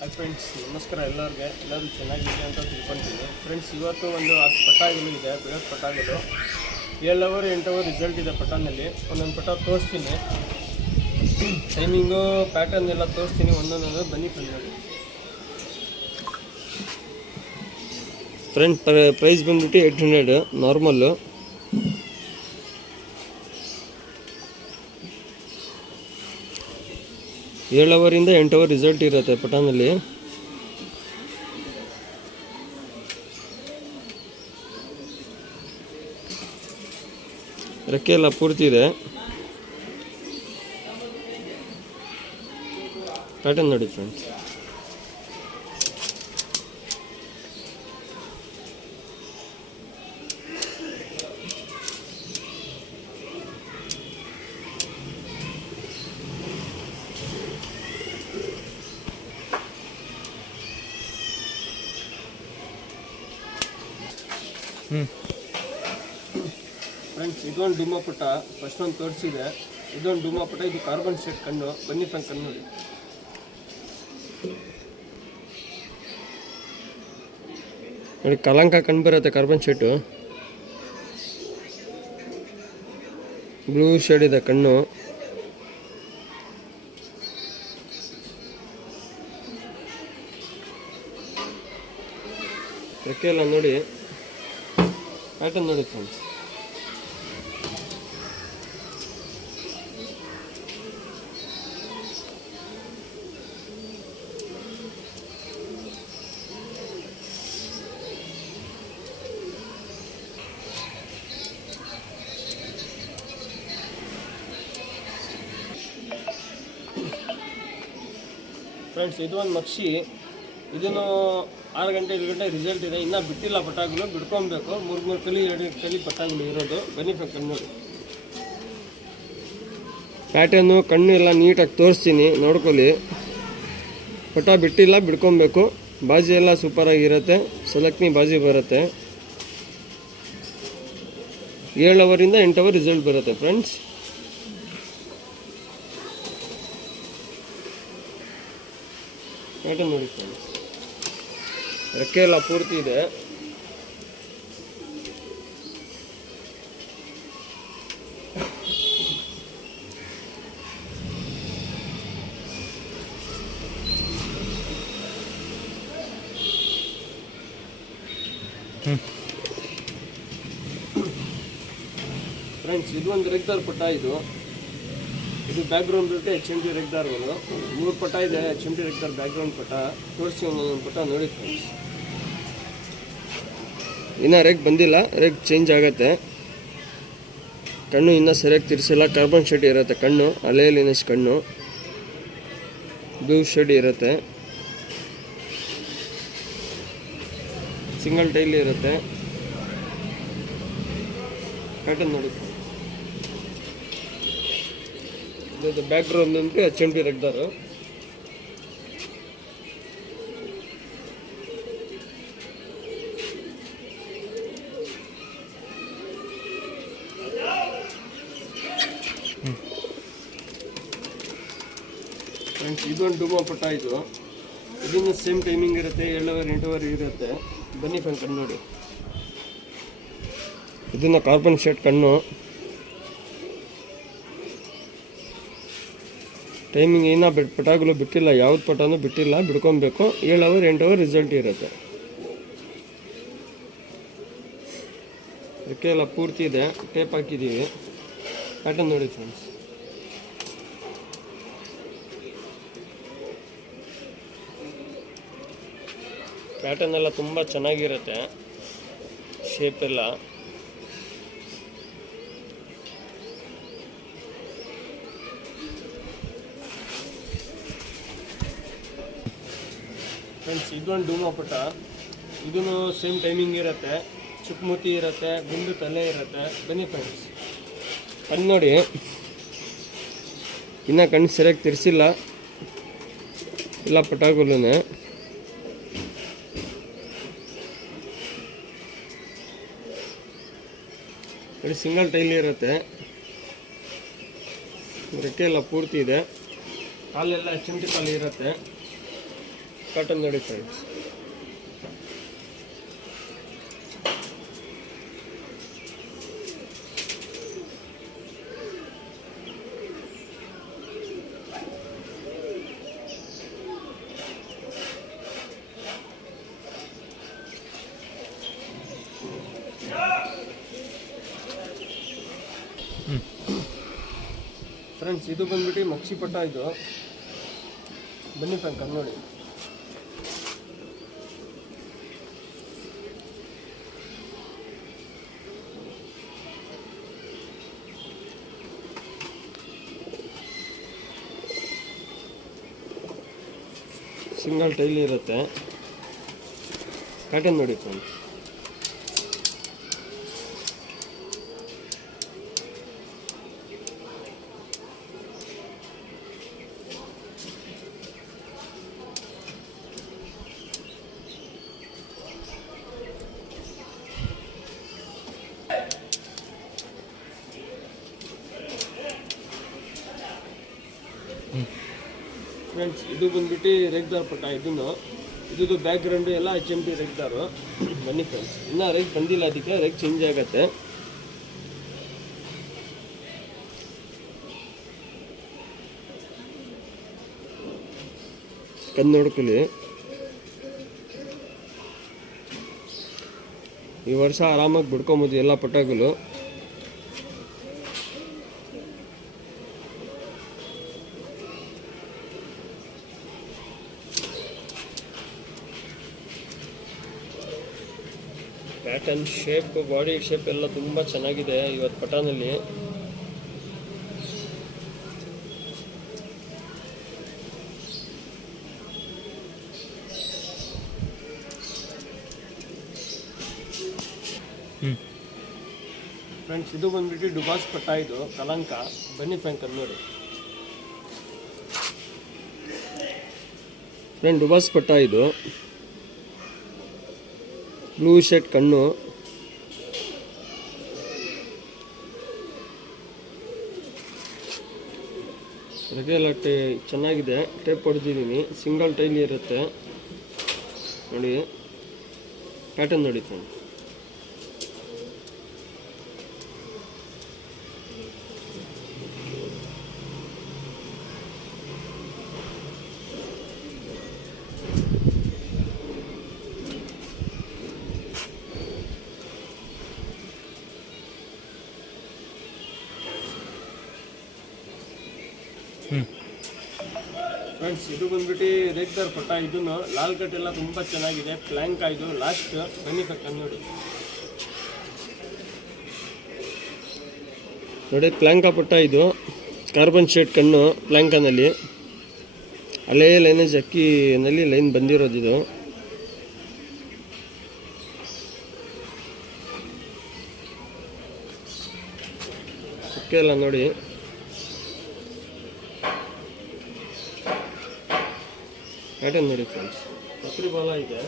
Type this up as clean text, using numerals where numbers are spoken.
Hi friends, ನಮಸ್ಕಾರ. ಎಲ್ಲರೂ ಚೆನ್ನಾಗಿದೆ ಅಂತ ತಿಳ್ಕೊತೀನಿ. ಫ್ರೆಂಡ್ಸ್, ಇವತ್ತು ಒಂದು 10 ಪಟಾಗಳು ಇದೆ, ಬೃಹತ್ ಪಟಾಗಳು. 7 ಅವರ್ 8 ಅವರ್ ರಿಸಲ್ಟ್ ಇದೆ ಪಟಾನಲ್ಲಿ. ಒಂದೊಂದು ಪಟ ತೋರಿಸ್ತೀನಿ, ಟೈಮಿಂಗು ಪ್ಯಾಟರ್ನ್ ಎಲ್ಲ ತೋರಿಸ್ತೀನಿ ಒಂದೊಂದು. ಬನ್ನಿ ನೋಡಿ ಫ್ರೆಂಡ್. ಪ್ರೈಸ್ ಬಂದ್ಬಿಟ್ಟು 800 ನಾರ್ಮಲ್ಲು. ಏಳು ಅವರಿಂದ 8 ಅವರ್ ರಿಸಲ್ಟ್ ಇರುತ್ತೆ ಪಟಾನಲ್ಲಿ. ರೆಕ್ಕೆ ಎಲ್ಲ ಪೂರ್ತಿ ಇದೆ. ಪ್ಯಾಟರ್ನ್ ನೋಡಿ ಫ್ರೆಂಡ್ಸ್. ಫ್ರೆಂಡ್ಸ್, ಇದೊಂದು ಡುಮ್ಮ ಪುಟ್ಟ ಫಸ್ಟ್ ಒಂದು ತೋರಿಸಿದೆ. ಇದೊಂದು ಡುಮ್ಮ ಪುಟ್ಟ, ಇದು ಕಾರ್ಬನ್ ಶೇಡ್ ಕಣ್ಣು. ಬನ್ನಿ ಫ್ರೆಂಡ್, ಕಣ್ಣು ನೋಡಿ. ನೋಡಿ, ಕಲಂಕ ಕಣ್ಣು ಬರುತ್ತೆ. ಕಾರ್ಬನ್ ಶೇಟು ಬ್ಲೂ ಶೇಡ್ ಇದೆ ಕಣ್ಣು. ರೆಕ್ಕೆ ಎಲ್ಲ ನೋಡಿ, ಪ್ಯಾಟರ್ನ್ ನೋಡಿ ಫ್ರೆಂಡ್ಸ್. ಫ್ರೆಂಡ್ಸ್, ಇದು ಒಂದು ಮಕ್ಷಿ. ಇದನ್ನು 6 ಗಂಟೆ 7 ಗಂಟೆ ರಿಸಲ್ಟ್ ಇದೆ. ಇನ್ನೂ ಬಿಟ್ಟಿಲ್ಲ ಪಟಾಗಳು, ಬಿಡ್ಕೊಬೇಕು. 3 ಕಲಿ 2 ಕಲಿ ಪಟಾಗಳು ಇರೋದು. ಬನ್ನಿ ಕಣ್ಣು ನೋಡಿ. ಪ್ಯಾಟರ್ನು ಕಣ್ಣು ಎಲ್ಲ ನೀಟಾಗಿ ತೋರಿಸ್ತೀನಿ, ನೋಡ್ಕೊಳ್ಳಿ. ಪಟ ಬಿಟ್ಟಿಲ್ಲ, ಬಿಡ್ಕೊಬೇಕು. ಬಾಜಿ ಎಲ್ಲ ಸೂಪರಾಗಿರುತ್ತೆ. ಸಲಕ್ನಿ ಬಾಜಿ ಬರುತ್ತೆ. 7 ಅವರಿಂದ 8 ಅವರ್ ರಿಸಲ್ಟ್ ಬರುತ್ತೆ ಫ್ರೆಂಡ್ಸ್. ಪ್ಯಾಟರ್ನ್ ನೋಡಿ ಫ್ರೆಂಡ್ಸ್. ರೆಕ್ಕೆ ಎಲ್ಲ ಪೂರ್ತಿ ಇದೆ. ಫ್ರೆಂಡ್ಸ್, ಇದು ಒಂದು ರೆಗ್ದಾರ್ ಪಟ. ಇದು ಬ್ಯಾಕ್ಗ್ರೌಂಡ್ ಬಿಟ್ಟು HMT ರೆಗ್ದಾರ್. 3 ಪಟ ಇದೆ HMT ರೆಗ್ದಾರ್ ಬ್ಯಾಕ್ಗ್ರೌಂಡ್ ಪಟ. ತೋರಿಸಿ ಒಂದೊಂದು ಪಟ ನೋಡಿ ಫ್ರೆಂಡ್ಸ್. ಇನ್ನೂ ರೆಗ್ ಬಂದಿಲ್ಲ, ರೆಗ್ ಚೇಂಜ್ ಆಗುತ್ತೆ. ಕಣ್ಣು ಇನ್ನೂ ಸರಿಯಾಗಿ ತಿರ್ಸಿಲ್ಲ. ಕಾರ್ಬನ್ ಶೇಡ್ ಇರುತ್ತೆ ಕಣ್ಣು, ಅಲೆಲಿನಸ್ ಕಣ್ಣು. ಬ್ಲೂ ಶೇಡ್ ಇರುತ್ತೆ. ಸಿಂಗಲ್ ಟೈಲ್ ಇರುತ್ತೆ. ಪ್ಯಾಟರ್ನ್ ನೋಡಿ. ಇದು ಬ್ಯಾಕ್ಗ್ರೌಂಡ್ ಅಂತ HMT ರೆಗ್ದಾರು. ಫ್ರೆಂಡ್ಸ್, ಇದೊಂದು ಡುಮ್ಮ ಪಟ. ಇದನ್ನು ಸೇಮ್ ಟೈಮಿಂಗ್ ಇರುತ್ತೆ. 7 ಅವರ್ 8 ಅವರ್ ಇರುತ್ತೆ. ಬನ್ನಿ ಫ್ರೆಂಡ್, ಕಣ್ಣು ನೋಡಿ. ಇದನ್ನು ಕಾರ್ಬನ್ ಶೇಡ್ ಕಣ್ಣು. ಟೈಮಿಂಗ್ ಇನ್ನೂ ಪಟಾಗಳು ಬಿಟ್ಟಿಲ್ಲ, ಯಾವ್ದು ಪಟಾನು ಬಿಟ್ಟಿಲ್ಲ, ಬಿಡ್ಕೊಬೇಕು. 7 ಅವರ್ 8 ಅವರ್ ರಿಸಲ್ಟ್ ಇರುತ್ತೆ. ರೆಕ್ಕೆ ಎಲ್ಲ ಪೂರ್ತಿ ಇದೆ. ಟೇಪ್ ಹಾಕಿದ್ದೀವಿ. ಪ್ಯಾಟರ್ನ್ ನೋಡಿ ಫ್ರೆಂಡ್ಸ್. ಪ್ಯಾಟರ್ನ್ ಎಲ್ಲ ತುಂಬ ಚೆನ್ನಾಗಿರುತ್ತೆ. ಶೇಪ್ ಎಲ್ಲ ಫ್ರೆಂಡ್ಸ್, ಇದೊಂದು ಡುಮ್ಮ ಪಟ. ಇದೂ ಸೇಮ್ ಟೈಮಿಂಗ್ ಇರುತ್ತೆ. ಚುಕ್ಮುತಿ ಇರುತ್ತೆ, ಗುಂಡು ತಲೆ ಇರುತ್ತೆ. ಬನ್ನಿ ಫ್ರೆಂಡ್ಸ್, ಕಣ್ಣು ನೋಡಿ. ಇನ್ನೂ ಕಣ್ಣು ಸರಿಯಾಗಿ ತಿರ್ಸಿಲ್ಲ ಎಲ್ಲ ಪಟಾಗಳೂ. ಇದು ಸಿಂಗಲ್ ಟೈಲ್ ಇರುತ್ತೆ. ರೆಕ್ಕೆ ಎಲ್ಲ ಪೂರ್ತಿ ಇದೆ. ಕಾಲೆಲ್ಲ ಚಿಮಟಿ ಕಾಲು ಇರುತ್ತೆ. ಕಾಟನ್ ನೋಡಿ ಫ್ರೆಂಡ್ಸ್. ಫ್ರೆಂಡ್ಸ್ ಇದು ಬಂದ್ಬಿಟ್ಟು ಮಕ್ಷಿ ಪಟ್ಟ. ಇದು ಬನ್ನಿ ಫ್ರೆಂಡ್ ನೋಡಿ. ಸಿಂಗಲ್ ಟೈಲ್ ಇರುತ್ತೆ. ಕಾಟನ್ ನೋಡಿ ಫ್ರೆಂಡ್ಸ್. ಫ್ರೆಂಡ್ಸ್ ಇದು ಬಂದ್ಬಿಟ್ಟು ರೇಗ್ದಾರ್ ಪಟ್ಟ. ಇದು ಬ್ಯಾಕ್ ಗ್ರೌಂಡು ಎಲ್ಲ HMT ರೇಗ್ದಾರು. ಬನ್ನಿ ಫ್ರೆಂಡ್ಸ್, ಇನ್ನೂ ರೇಗ್ ಬಂದಿಲ್ಲ, ಅದಕ್ಕೆ ರೇಗ್ ಚೇಂಜ್ ಆಗತ್ತೆ. ಕಂದು ನೋಡ್ಕೊಳ್ಳಿ. ಈ ವರ್ಷ ಆರಾಮಾಗಿ ಬಿಡ್ಕೊಬೋದು ಎಲ್ಲ ಪಟ್ಟಗಳು. ಪ್ಯಾಟರ್ನ್, ಶೇಪ್, ಬಾಡಿ ಶೇಪ್ ಎಲ್ಲ ತುಂಬ ಚೆನ್ನಾಗಿದೆ ಇವತ್ತು ಪಟಾನಲ್ಲಿ. ಫ್ರೆಂಡ್ಸ್ ಇದು ಬಂದ್ಬಿಟ್ಟು ಡುಬಾಸ್ ಪಟ್ಟ. ಇದು ಕಲಂಕ. ಬನ್ನಿ ಫ್ರೆಂಡ್ ನೋಡಿ ಫ್ರೆಂಡ್, ಡುಬಾಸ್ ಪಟ್ಟ. ಇದು ಬ್ಲೂ ಶರ್ಟ್ ಕಣ್ಣು. ರಗೆಲ್ಲ ಚೆನ್ನಾಗಿದೆ. ಟೇಪ್ ಹೊಡೆದಿದ್ದೀನಿ. ಸಿಂಗಲ್ ಟೈಲ್ ಇರುತ್ತೆ ನೋಡಿ. ಪ್ಯಾಟರ್ನ್ ನೋಡಿ ಫ್ರೆಂಡ್. ಫ್ರೆಂಡ್ಸ್ ಇದು ಬಂದ್ಬಿಟ್ಟು ರೇಗ್ದಾರ್ ಪಟ್ಟ. ಇದನ್ನು ಲಾಲ್ ಕಟ್ ಎಲ್ಲ ತುಂಬ ಚೆನ್ನಾಗಿದೆ. ಪ್ಲ್ಯಾಂಕ್ ಇದು ಲಾಸ್ಟ್. ಬನ್ನಿ ಕಟ್ ನೋಡಿ. ಪ್ಲ್ಯಾಂಕ ಪಟ್ಟ. ಇದು ಕಾರ್ಬನ್ ಶೇಡ್ ಕಣ್ಣು ಪ್ಲ್ಯಾಂಕನಲ್ಲಿ. ಅಲ್ಲೇ ಲೈನೇಜ್ ಅಕ್ಕಿನಲ್ಲಿ ಲೈನ್ ಬಂದಿರೋದು. ಇದು ಅಕ್ಕಿ ಎಲ್ಲ ನೋಡಿ. ಪ್ಯಾಟರ್ನ್ ನೋಡಿ ಫ್ರೆಂಡ್ಸ್. ಕತ್ರಿ ಬಾಲ ಇದೆ.